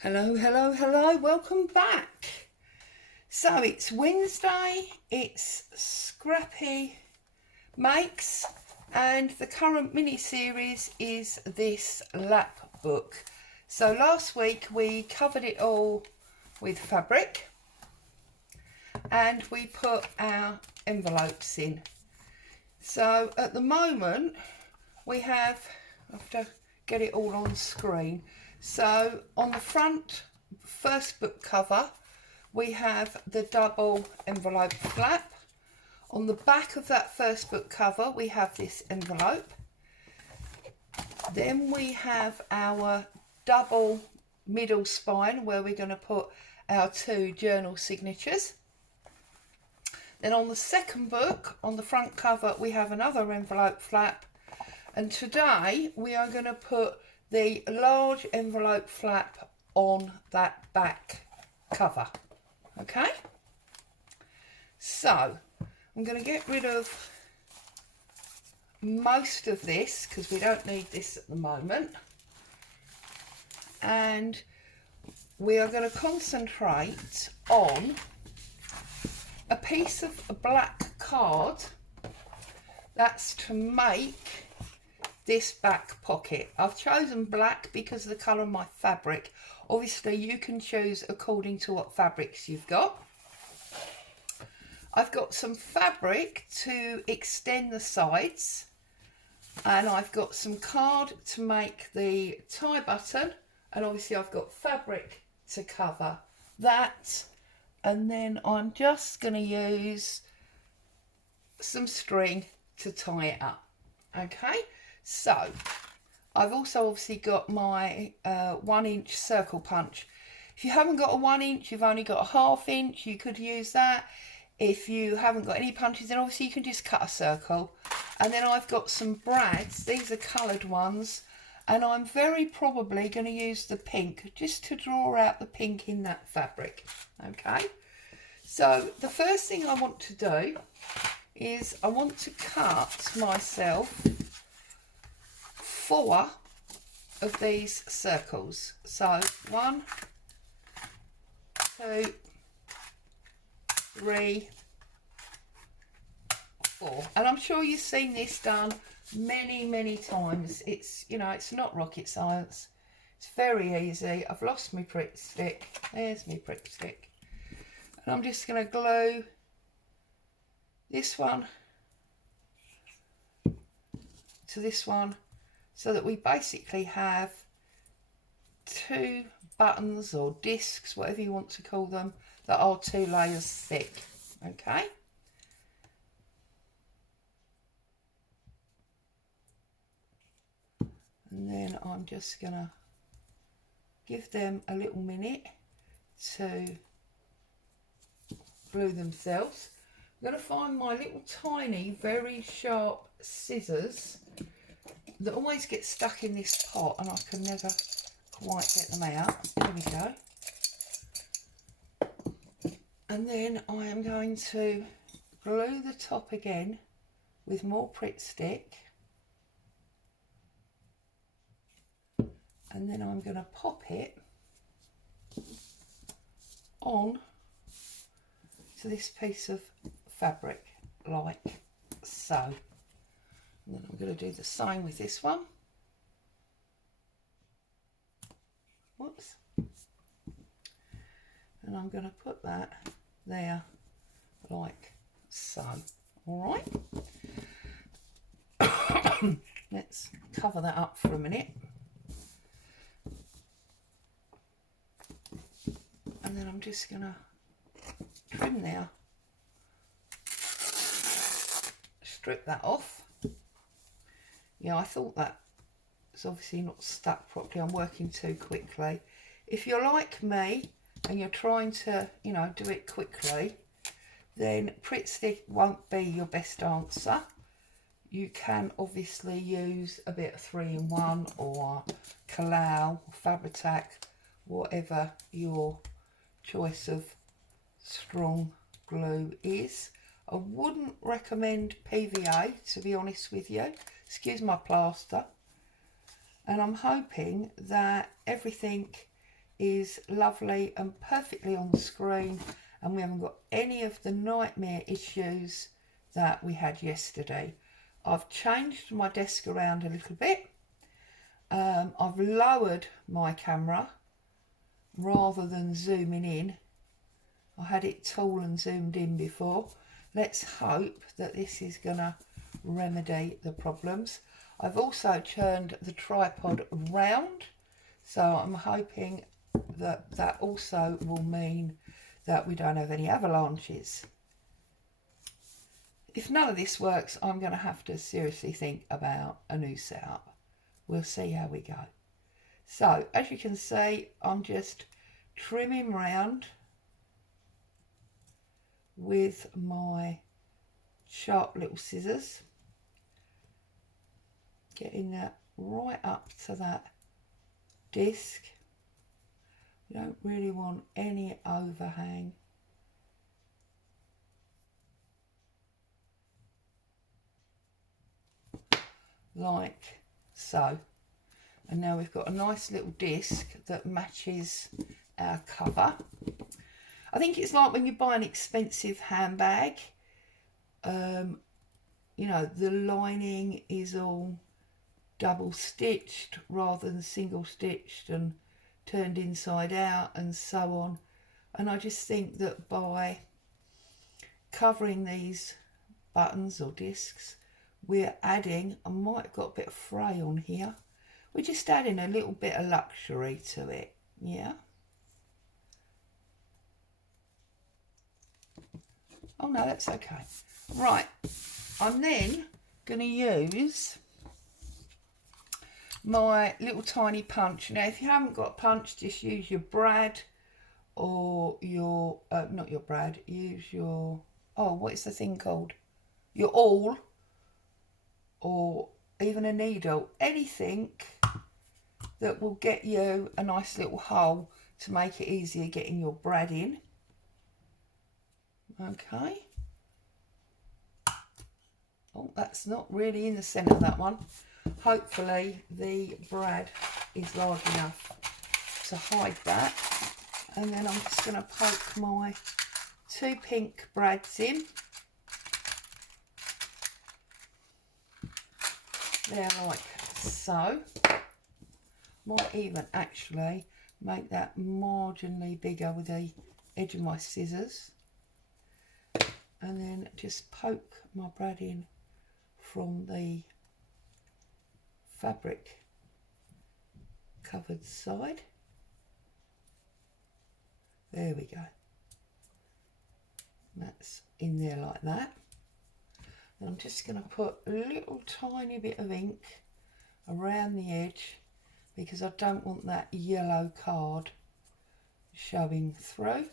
Hello, hello, hello, welcome back. So it's Wednesday, it's Scrappy Makes, and the current mini-series is this lap book. So last week we covered it all with fabric and we put our envelopes in. So at the moment we have to get it all on screen. So on the front first book cover we have the double envelope flap. On the back of that first book cover we have this envelope. Then we have our double middle spine where we're going to put our two journal signatures. Then on the second book, on the front cover, we have another envelope flap. And today we are going to put the large envelope flap on that back cover. Okay? So, I'm going to get rid of most of this because we don't need this at the moment. And we are going to concentrate on a piece of a black card that's to make this back pocket. I've chosen black because of the colour of my fabric. Obviously you can choose according to what fabrics you've got. I've got some fabric to extend the sides, and I've got some card to make the tie button, and obviously I've got fabric to cover that, and then I'm just going to use some string to tie it up. Okay, so I've also obviously got my 1 inch circle punch. If you haven't got a 1 inch, you've only got a 1/2 inch, you could use that. If you haven't got any punches, then obviously you can just cut a circle. And then I've got some brads. These are coloured ones, and I'm very probably going to use the pink just to draw out the pink in that fabric. Okay, so the first thing I want to do is I want to cut myself 4 of these circles. So 1, 2, 3, 4, and I'm sure you've seen this done many times. It's, you know, it's not rocket science. It's very easy. I've lost my prick stick. There's my prick stick, and I'm just going to glue this one to this one so that we basically have 2 buttons or discs, whatever you want to call them, that are 2 layers thick. Okay, and then I'm just gonna give them a little minute to glue themselves. I'm going to find my little tiny very sharp scissors that always get stuck in this pot and I can never quite get them out. There we go. And then I am going to glue the top again with more Pritt stick, and then I'm going to pop it on to this piece of fabric like so. And then I'm going to do the same with this one. Whoops. And I'm going to put that there like so. All right. Let's cover that up for a minute. And then I'm just going to trim there. Strip that off. Yeah, I thought that it's obviously not stuck properly. I'm working too quickly. If you're like me and you're trying to, you know, do it quickly, then Pritt stick won't be your best answer. You can obviously use a bit of 3-in-1 or Collal, Fabri-Tac, whatever your choice of strong glue is. I wouldn't recommend PVA, to be honest with you. Excuse my plaster. And I'm hoping that everything is lovely and perfectly on the screen, and we haven't got any of the nightmare issues that we had yesterday. I've changed my desk around a little bit. I've lowered my camera rather than zooming in. I had it tall and zoomed in before. Let's hope that this is going to remedy the problems. I've also turned the tripod round, so I'm hoping that that also will mean that we don't have any avalanches. If none of this works, I'm going to have to seriously think about a new setup. We'll see how we go. So, as you can see, I'm just trimming round with my sharp little scissors, getting that right up to that disc. You don't really want any overhang. Like so. And now we've got a nice little disc that matches our cover. I think it's like when you buy an expensive handbag, you know, the lining is all double stitched rather than single stitched and turned inside out and so on. And I just think that by covering these buttons or discs, we're adding, I might have got a bit of fray on here, we're just adding a little bit of luxury to it, yeah. Oh no, that's okay. Right, I'm then going to use my little tiny punch. Now, if you haven't got a punch, just use your brad or your, not your brad, use your, oh, what is the thing called? Your awl, or even a needle, anything that will get you a nice little hole to make it easier getting your brad in. Okay. Oh, that's not really in the centre of that one. Hopefully the brad is large enough to hide that. And then I'm just going to poke my 2 pink brads in. They're like so. Might even actually make that marginally bigger with the edge of my scissors. And then just poke my brad in from the fabric covered side. There we go. That's in there like that. And I'm just going to put a little tiny bit of ink around the edge because I don't want that yellow card showing through.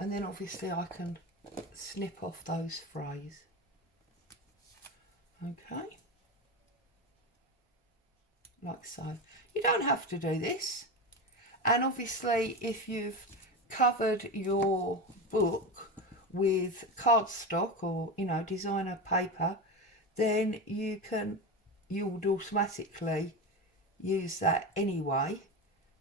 And then obviously I can snip off those frays. Okay. Like so. You don't have to do this. And obviously if you've covered your book with cardstock or, you know, designer paper, then you would automatically use that anyway,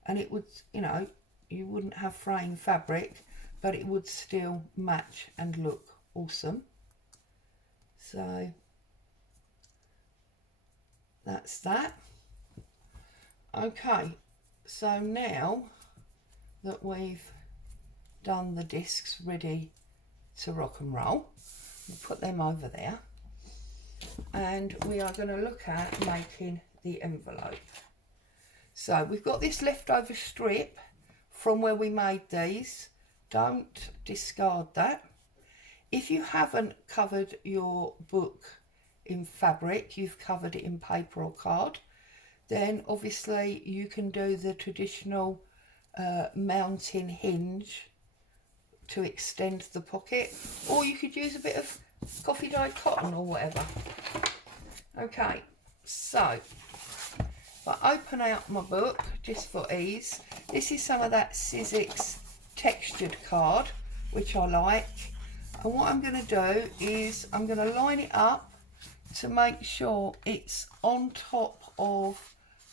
and it would, you know, you wouldn't have fraying fabric, but it would still match and look awesome. So that's that. Okay, so now that we've done the discs ready to rock and roll, we'll put them over there, and we are going to look at making the envelope. So we've got this leftover strip from where we made these. Don't discard that. If you haven't covered your book in fabric, you've covered it in paper or card, then obviously you can do the traditional mounting hinge to extend the pocket, or you could use a bit of coffee dyed cotton or whatever. Okay, so if I open out my book just for ease, this is some of that Sizzix textured card, which I like. And what I'm going to do is I'm going to line it up to make sure it's on top of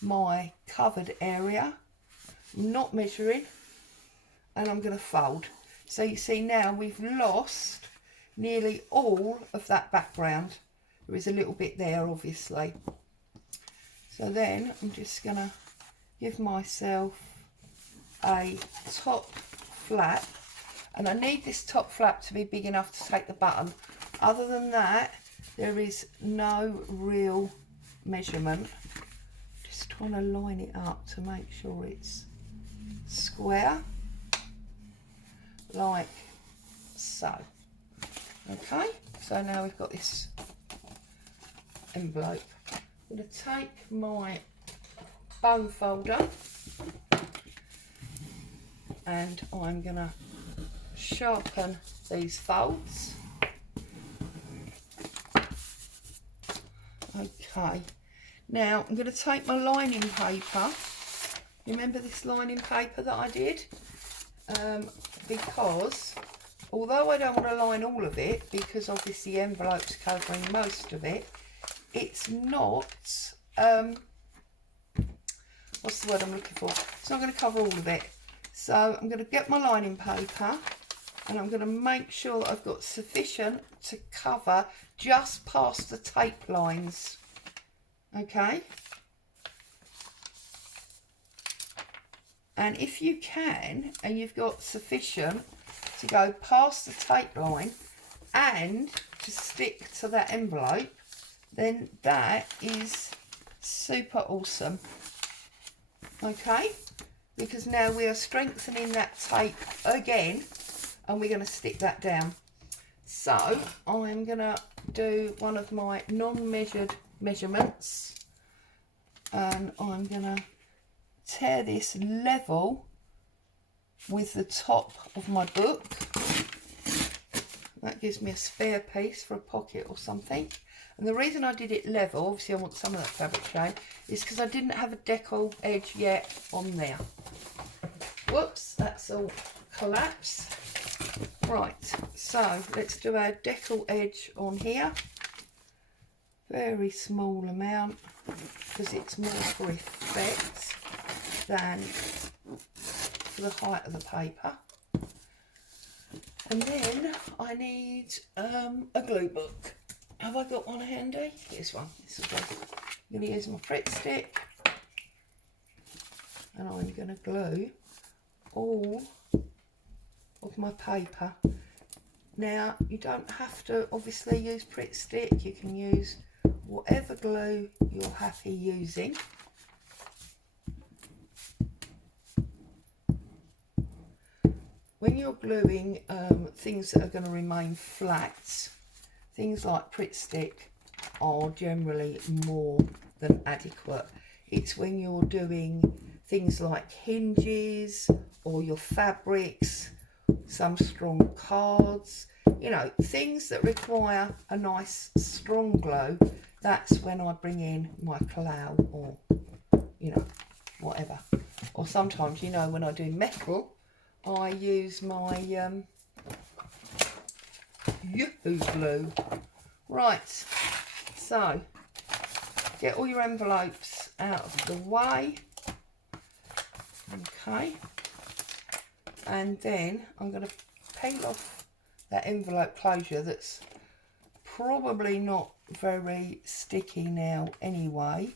my covered area. I'm not measuring, and I'm going to fold. So you see now we've lost nearly all of that background. There is a little bit there, obviously. So then I'm just going to give myself a top flap, and I need this top flap to be big enough to take the button. Other than that, there is no real measurement. Just trying to line it up to make sure it's square, like so. Okay, so now we've got this envelope. I'm going to take my bone folder and I'm going to sharpen these folds. Okay, now I'm going to take my lining paper. Remember this lining paper that I did? Because although I don't want to line all of it, because obviously the envelope's covering most of it, it's not, what's the word I'm looking for? It's not going to cover all of it. So I'm going to get my lining paper and I'm going to make sure that I've got sufficient to cover just past the tape lines. Okay. And if you can, and you've got sufficient to go past the tape line and to stick to that envelope, then that is super awesome. Okay, because now we are strengthening that tape again and we're going to stick that down. So I'm going to do one of my non-measured measurements and I'm going to tear this level with the top of my book. That gives me a spare piece for a pocket or something. And the reason I did it level, obviously I want some of that fabric showing, is because I didn't have a decal edge yet on there. Whoops, that's all collapsed. Right, so let's do our decal edge on here. Very small amount, because it's more for effect than for the height of the paper. And then I need a glue book. Have I got one handy? Here's one. This is one. I'm going to use my Pritt stick and I'm going to glue all of my paper. Now you don't have to obviously use Pritt stick. You can use whatever glue you're happy using. When you're gluing things that are going to remain flat, things like Pritt stick are generally more than adequate. It's when you're doing things like hinges or your fabrics, some strong cards, you know, things that require a nice strong glue, that's when I bring in my Clow or, you know, whatever. Or sometimes, you know, when I do metal, I use my Yoo-hoo glue. Right, so get all your envelopes out of the way. Okay, and then I'm going to peel off that envelope closure that's probably not very sticky now anyway,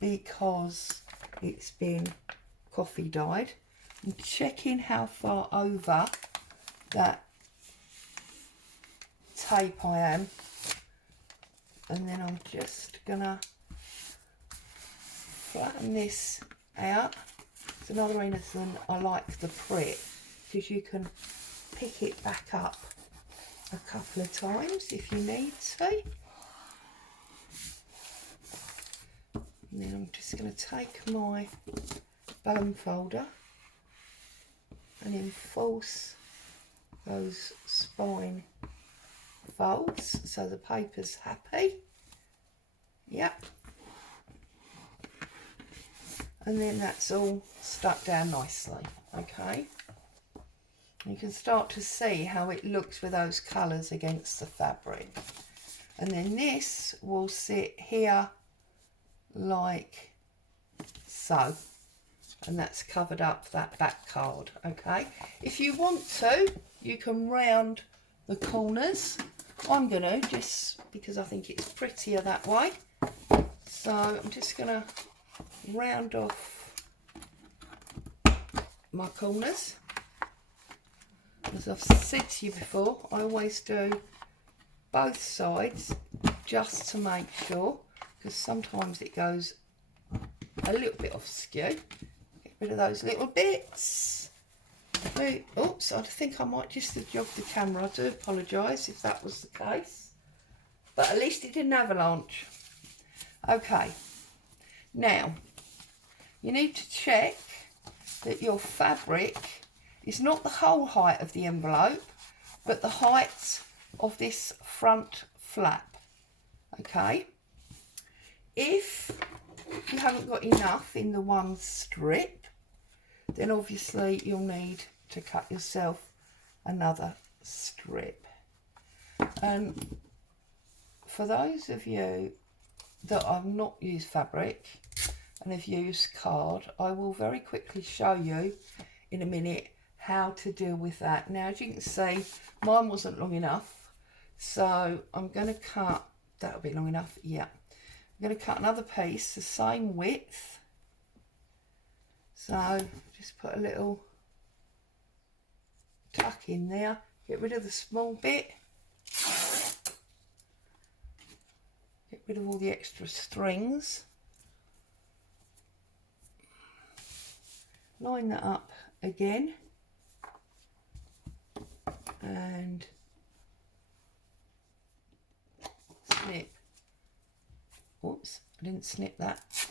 because it's been coffee dyed. I'm checking how far over that tape I am, and then I'm just gonna flatten this out. It's another reason I like the Pritt, because you can pick it back up a couple of times if you need to. And then I'm just going to take my bone folder and enforce those spine folds so the paper's happy. Yep. And then that's all stuck down nicely. Okay. You can start to see how it looks with those colours against the fabric. And then this will sit here like so. and that's covered up that back card. Okay, if you want to, you can round the corners. I'm gonna, just because I think it's prettier that way, so I'm just gonna round off my corners. As I've said to you before, I always do both sides just to make sure, because sometimes it goes a little bit off skew. Get rid of those little bits. Oops, I think I might just have jogged the camera. I do apologise if that was the case, but at least it didn't avalanche. Okay, now you need to check that your fabric is not the whole height of the envelope, but the height of this front flap. Okay, if you haven't got enough in the one strip, then obviously you'll need to cut yourself another strip. And for those of you that have not used fabric and have used card, I will very quickly show you in a minute how to deal with that. Now, as you can see, mine wasn't long enough, so I'm going to cut, that'll be long enough, yeah. I'm going to cut another piece the same width, so just put a little tuck in there, get rid of the small bit, get rid of all the extra strings, line that up again, and snip. Oops, I didn't snip that,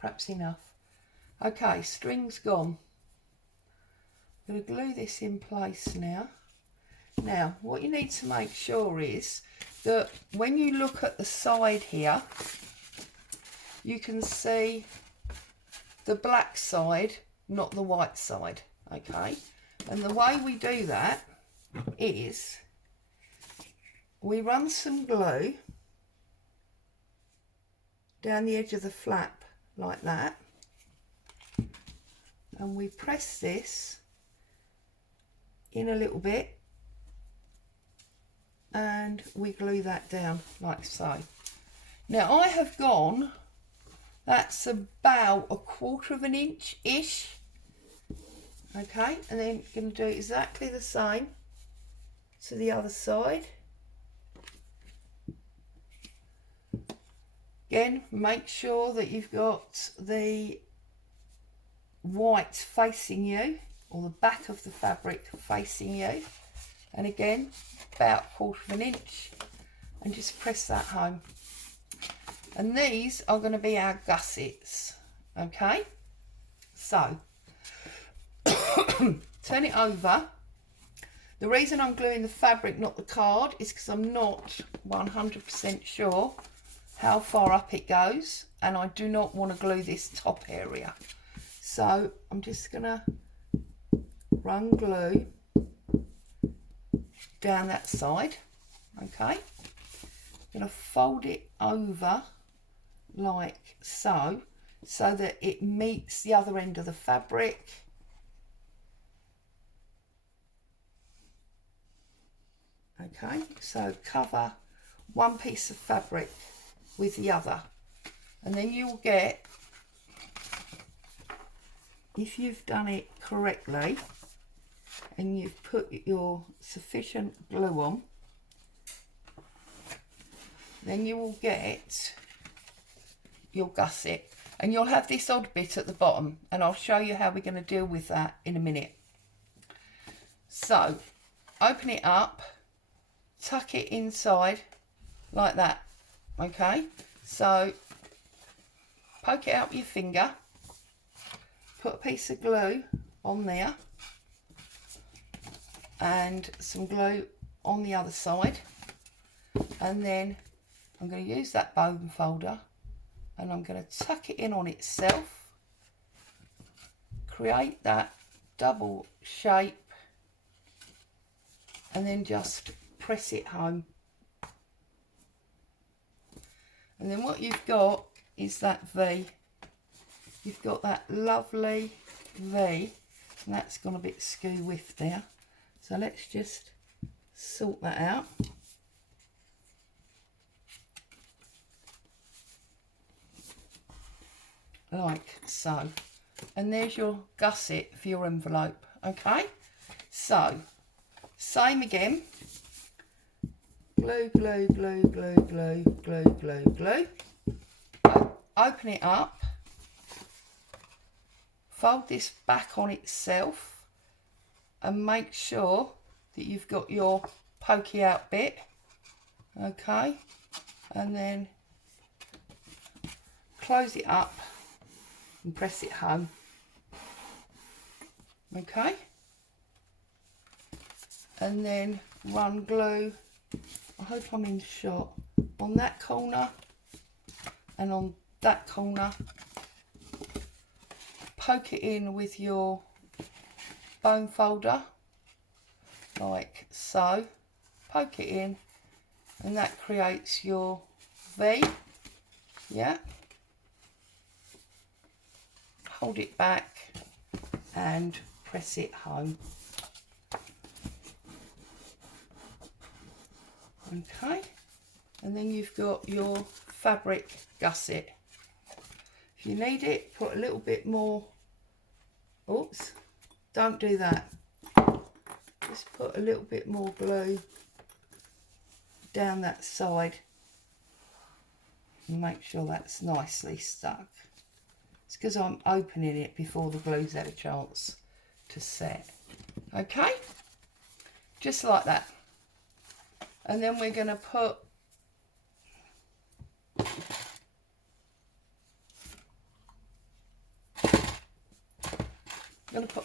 perhaps enough. Okay, string's gone. I'm going to glue this in place now. Now, what you need to make sure is that when you look at the side here, you can see the black side, not the white side, okay? And the way we do that is we run some glue down the edge of the flap like that, and we press this in a little bit and we glue that down like so. Now I have gone, that's about 1/4 of an inch-ish, okay, and then going to do exactly the same to the other side. Again, make sure that you've got the white facing you, or the back of the fabric facing you, and again about 1/4 of an inch, and just press that home. And these are going to be our gussets, okay? So turn it over. The reason I'm gluing the fabric, not the card, is because I'm not 100% sure how far up it goes, and I do not want to glue this top area. So I'm just going to run glue down that side, okay? I'm going to fold it over like so, so that it meets the other end of the fabric. Okay, so cover one piece of fabric with the other, and then you'll get, if you've done it correctly and you've put your sufficient glue on, then you will get your gusset, and you'll have this odd bit at the bottom, and I'll show you how we're going to deal with that in a minute. So open it up, tuck it inside like that, okay? So poke it out with your finger, put a piece of glue on there and some glue on the other side, and then I'm going to use that bone folder and I'm going to tuck it in on itself, create that double shape, and then just press it home. And then what you've got is that V you've got that lovely V, and that's gone a bit skew-whiff there. So let's just sort that out. Like so. And there's your gusset for your envelope. Okay, so same again. Glue, glue, glue, glue, glue, glue, glue, glue. Open it up. Fold this back on itself and make sure that you've got your pokey out bit. Okay, and then close it up and press it home. Okay, and then run glue, I hope I'm in shot, on that corner and on that corner. Poke it in with your bone folder like so. Poke it in, and that creates your V. Yeah, hold it back and press it home. Okay, and then you've got your fabric gusset. If you need it, put a little bit more. Oops, don't do that. Just put a little bit more glue down that side and make sure that's nicely stuck. It's because I'm opening it before the glue's had a chance to set. Okay, just like that. And then we're going to put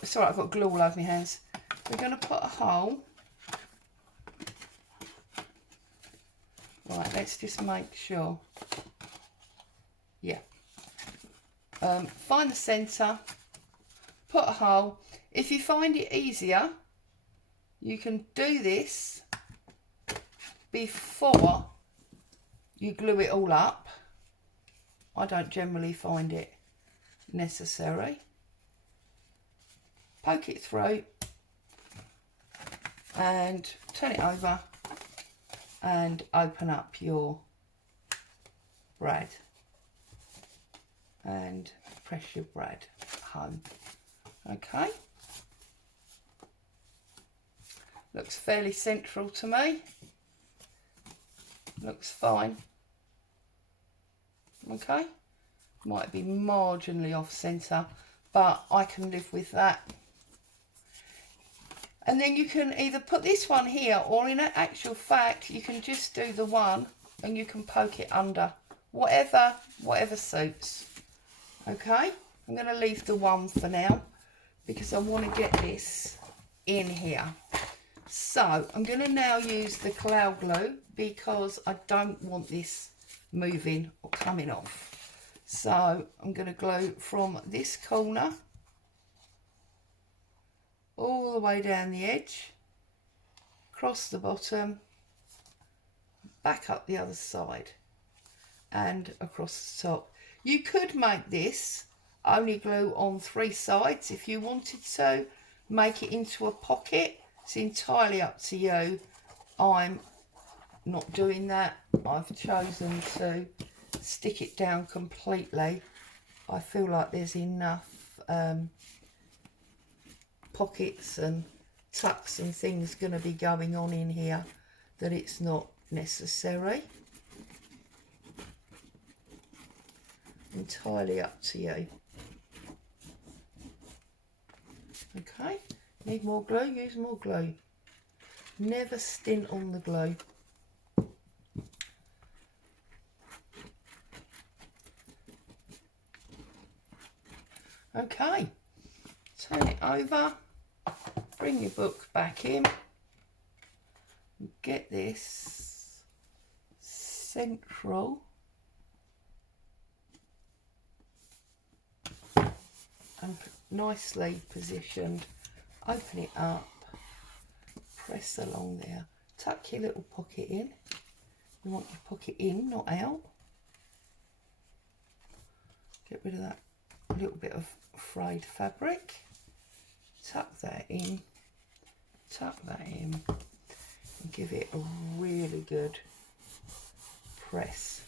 it's alright, I've got glue all over my hands. We're going to put a hole. Right, let's just make sure. Yeah. Find the centre, put a hole. If you find it easier, you can do this before you glue it all up. I don't generally find it necessary. Poke it through and turn it over and open up your brad and press your brad home. Okay, looks fairly central to me. Looks fine. Okay, might be marginally off centre, but I can live with that. And then you can either put this one here, or in actual fact you can just do the one and you can poke it under, whatever suits. Okay, I'm going to leave the one for now because I want to get this in here. So I'm going to now use the cloud glue because I don't want this moving or coming off. So I'm going to glue from this corner all the way down the edge, across the bottom, back up the other side and across the top. You could make this only glue on 3 sides if you wanted to, make it into a pocket. It's entirely up to you. I'm not doing that. I've chosen to stick it down completely. I feel like there's enough pockets and tucks and things going to be going on in here that it's not necessary. Entirely up to you. Okay, need more glue, use more glue. Never stint on the glue. Okay, turn it over, bring your book back in, get this central and nicely positioned. Open it up, press along there, tuck your little pocket in. You want your pocket in, not out. Get rid of that a little bit of frayed fabric, tuck that in, and give it a really good press.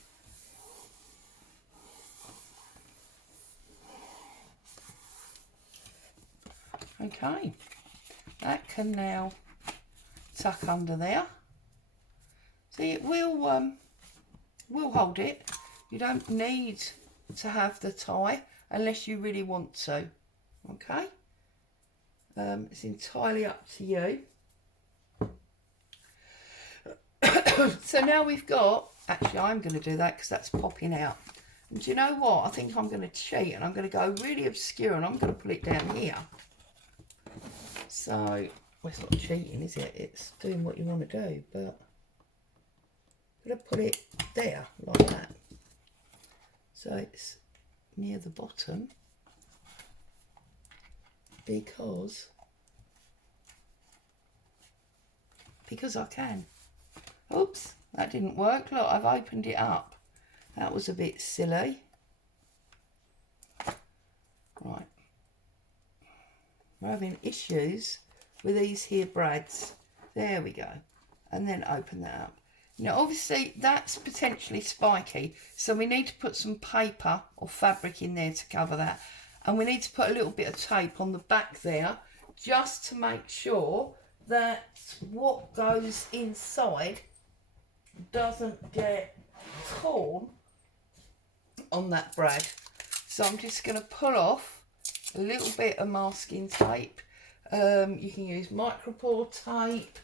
Okay, that can now tuck under there. See, it will hold it. You don't need to have the tie unless you really want to. Okay, it's entirely up to you. So now we've got, actually I'm going to do that because that's popping out. And do you know what? I think I'm going to cheat and I'm going to go really obscure and I'm going to put it down here. So, well, it's not cheating, is it? It's doing what you want to do, but I'm going to put it there, like that. So it's near the bottom, because I can. Oops, that didn't work. Look, I've opened it up. That was a bit silly. Right. We're having issues with these here brads. There we go. And then open that up. Now obviously that's potentially spiky, so we need to put some paper or fabric in there to cover that. And we need to put a little bit of tape on the back there just to make sure that what goes inside doesn't get torn on that brad. So I'm just going to pull off a little bit of masking tape. You can use micropore tape,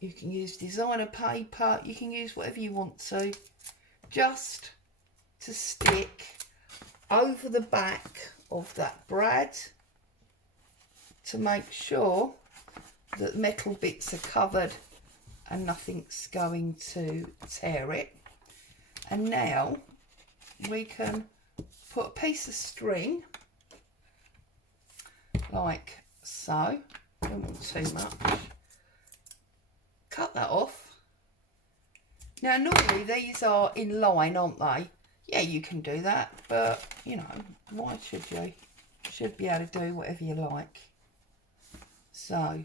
you can use designer paper, you can use whatever you want to, just to stick over the back of that brad to make sure that metal bits are covered and nothing's going to tear it. And now we can put a piece of string like so. Don't want too much. Cut that off. Now normally these are in line, aren't they? Yeah, you can do that, but you know, why should you? You should be able to do whatever you like. So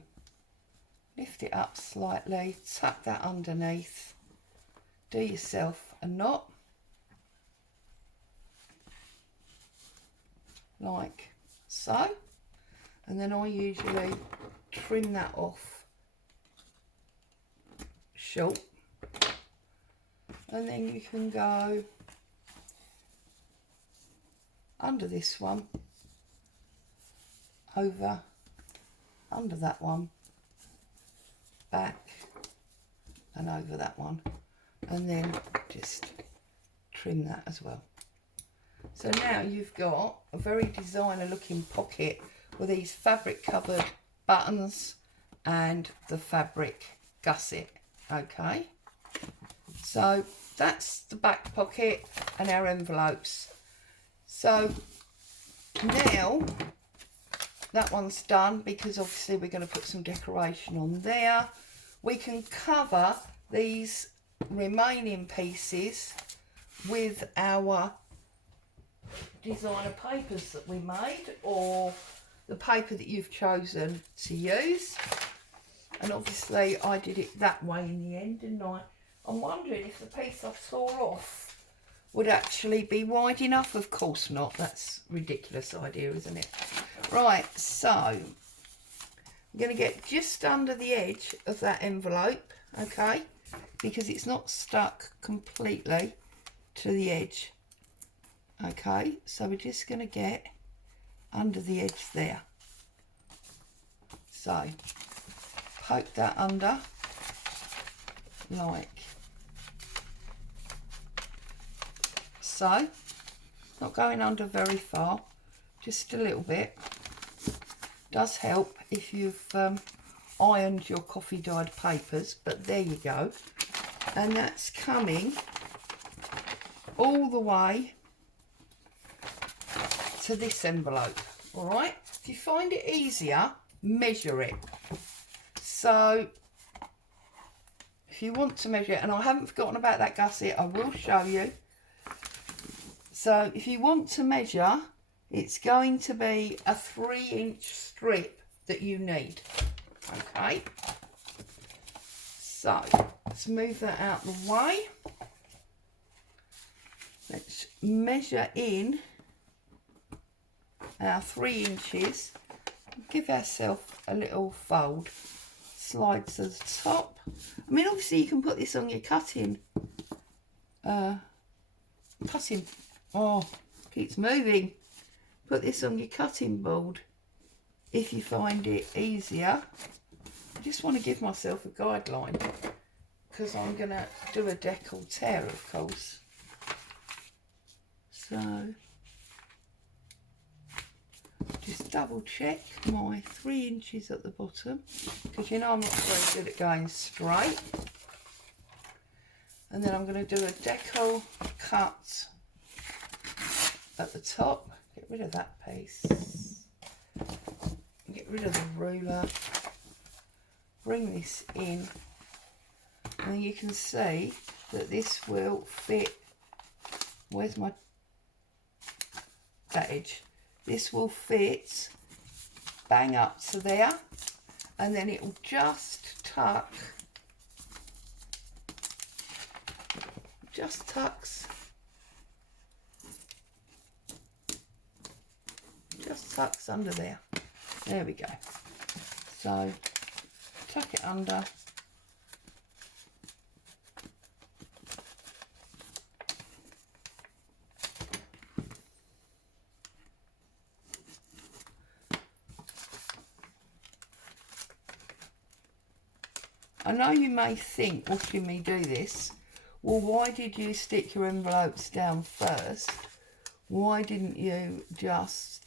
lift it up slightly, tuck that underneath, do yourself a knot like so, and then I usually trim that off short, and then you can go under this one, over under that one, back and over that one, and then just trim that as well. So now you've got a very designer looking pocket with these fabric covered buttons and the fabric gusset. Okay, so that's the back pocket and our envelopes. So now that one's done, because obviously we're going to put some decoration on there. We can cover these remaining pieces with our designer papers that we made, or the paper that you've chosen to use. And obviously I did it that way in the end, didn't I? I'm wondering if the piece I tore off would actually be wide enough. Of course not. That's a ridiculous idea, isn't it? Right, so I'm going to get just under the edge of that envelope, okay, because it's not stuck completely to the edge. Okay, so we're just going to get under the edge there. So poke that under like so. Not going under very far, just a little bit. Does help if you've ironed your coffee dyed papers, but there you go. And that's coming all the way to this envelope. All right, if you find it easier, measure it. So if you want to measure it, and I haven't forgotten about that gusset, I will show you. So if you want to measure, It's going to be a 3-inch strip that you need. Okay, so let's move that out of the way. Let's measure in our 3 inches. Give ourselves a little fold. Slide to the top. I mean, obviously you can put this on your cutting. Oh, keeps moving. Put this on your cutting board if you find it easier. I just want to give myself a guideline because I'm going to do a décolleté, of course. So just double check my 3 inches at the bottom, because you know I'm not very good at going straight. And then I'm going to do a decal cut at the top. Get rid of that piece. Get rid of the ruler. Bring this in. And you can see that this will fit. Where's my that edge? This will fit bang up to there, and then it will just tuck, just tucks under there. There we go. So tuck it under. I know you may think, watching me do this, well, why did you stick your envelopes down first? Why didn't you just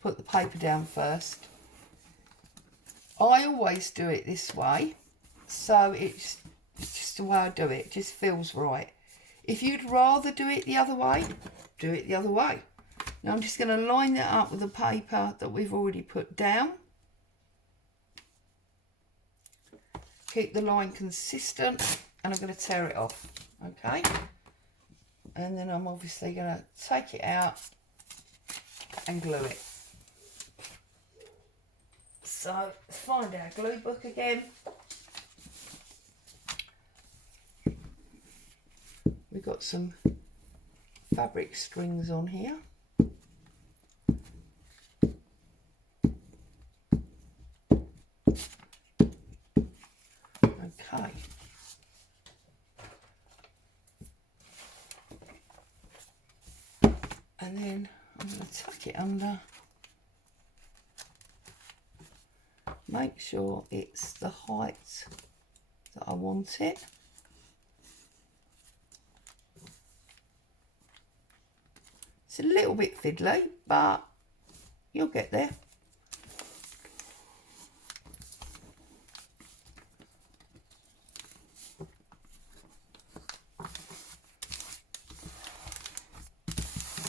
put the paper down first? I always do it this way, so it's just the way I do it. It just feels right. If you'd rather do it the other way, do it the other way. Now I'm just going to line that up with the paper that we've already put down. Keep the line consistent, and I'm going to tear it off, okay? And then I'm obviously going to take it out and glue it. So let's find our glue book again. We've got some fabric strings on here. Okay. And then I'm going to tuck it under. Make sure it's the height that I want it. It's a little bit fiddly, but you'll get there.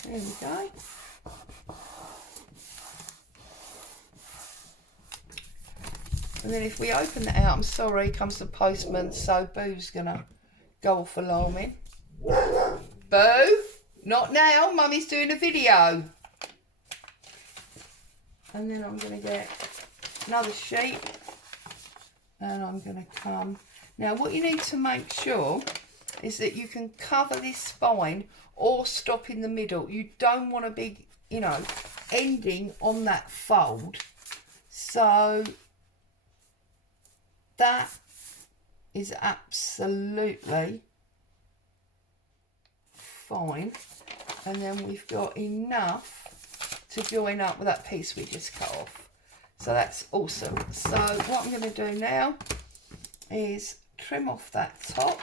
There we go. And then if we open that out, I'm sorry, comes the postman, so Boo's gonna go off alarming. Boo, not now, Mummy's doing a video. And then I'm gonna get another sheet, and I'm gonna come. Now what you need to make sure is that you can cover this spine or stop in the middle. You don't want to be, you know, ending on that fold. So that is absolutely fine. And then we've got enough to join up with that piece we just cut off. So that's awesome. So what I'm going to do now is trim off that top.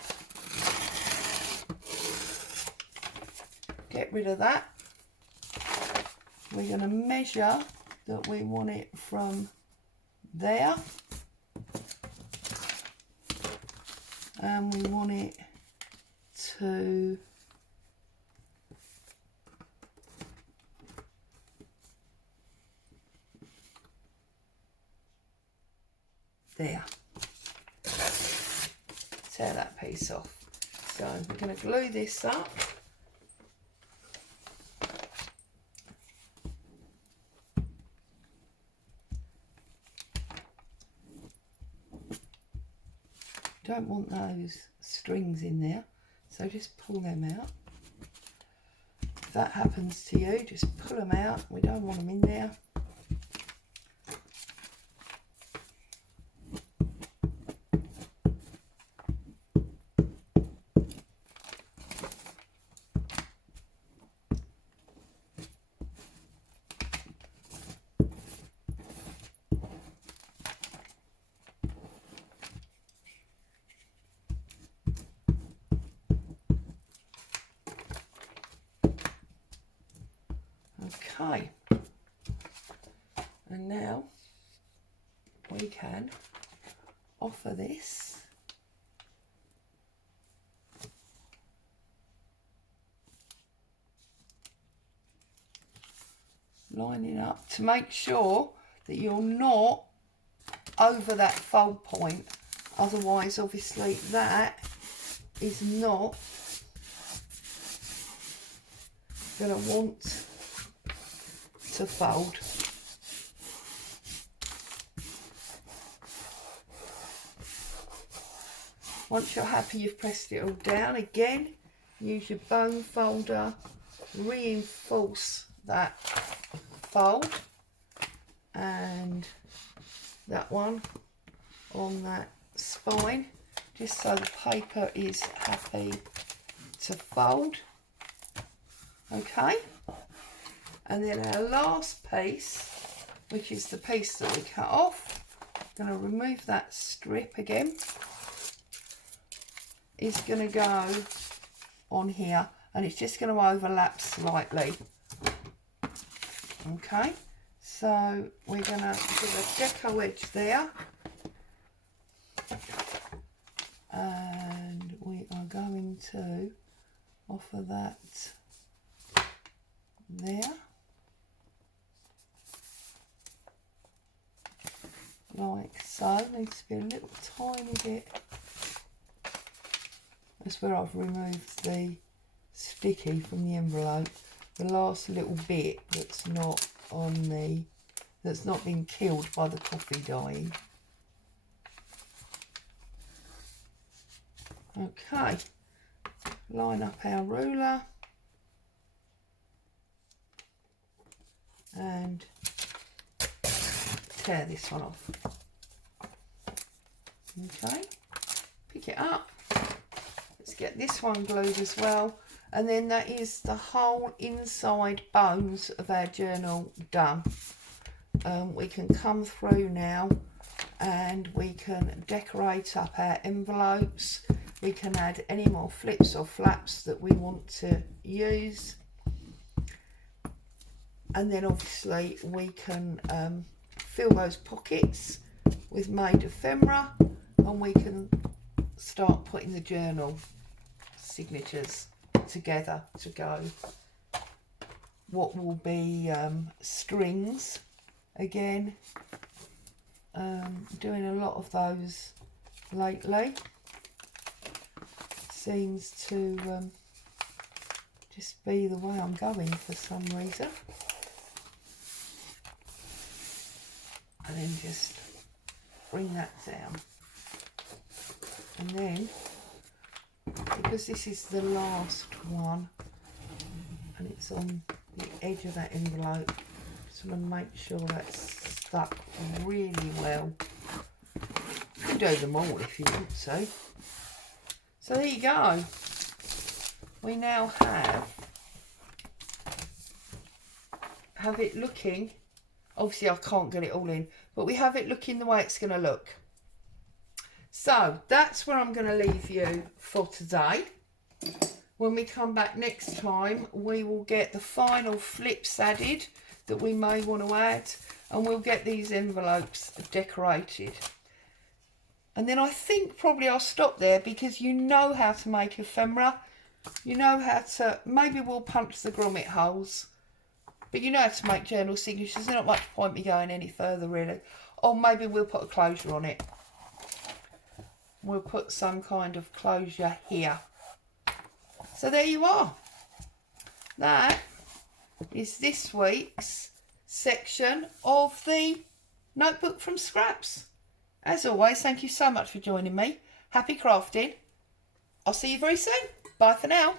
Get rid of that. We're going to measure that we want it from there. And we want it to there. Tear that piece off. So we're going to glue this up. don't want those strings in there, so just pull them out. If that happens to you, just pull them out. We don't want them in there. Okay, and now we can offer this lining up to make sure that you're not over that fold point, otherwise obviously that is not going to want to fold. Once you're happy you've pressed it all down, again use your bone folder, reinforce that fold and that one on that spine, just so the paper is happy to fold. Okay, and then our last piece, which is the piece that we cut off, I'm going to remove that strip again, is going to go on here, and it's just going to overlap slightly. Okay, so we're going to put a deco edge there, and we are going to offer that there, like so. Needs to be a little tiny bit. That's where I've removed the sticky from the envelope, the last little bit that's not on the, that's not been killed by the coffee dyeing. Okay, line up our ruler and tear this one off. Okay, pick it up. Let's get this one glued as well, and then that is the whole inside bones of our journal done. We can come through now and we can decorate up our envelopes. We can add any more flips or flaps that we want to use, and then obviously we can fill those pockets with made ephemera, and we can start putting the journal signatures together to go. What will be strings again, doing a lot of those lately, seems to just be the way I'm going for some reason. And then just bring that down, and then because this is the last one and it's on the edge of that envelope, just want to make sure that's stuck really well. You can do them all if you want to. So there you go, we now have it looking, obviously I can't get it all in, but we have it looking the way it's going to look. So that's where I'm going to leave you for today. When we come back next time, we will get the final flips added that we may want to add, and we'll get these envelopes decorated. And then I think probably I'll stop there, because you know how to make ephemera. You know how to, maybe we'll punch the grommet holes, but you know how to make journal signatures. There's not much point me going any further really. Or maybe we'll put a closure on it. We'll put some kind of closure here. So there you are. That is this week's section of the notebook from scraps. As always, thank you so much for joining me. Happy crafting. I'll see you very soon. Bye for now.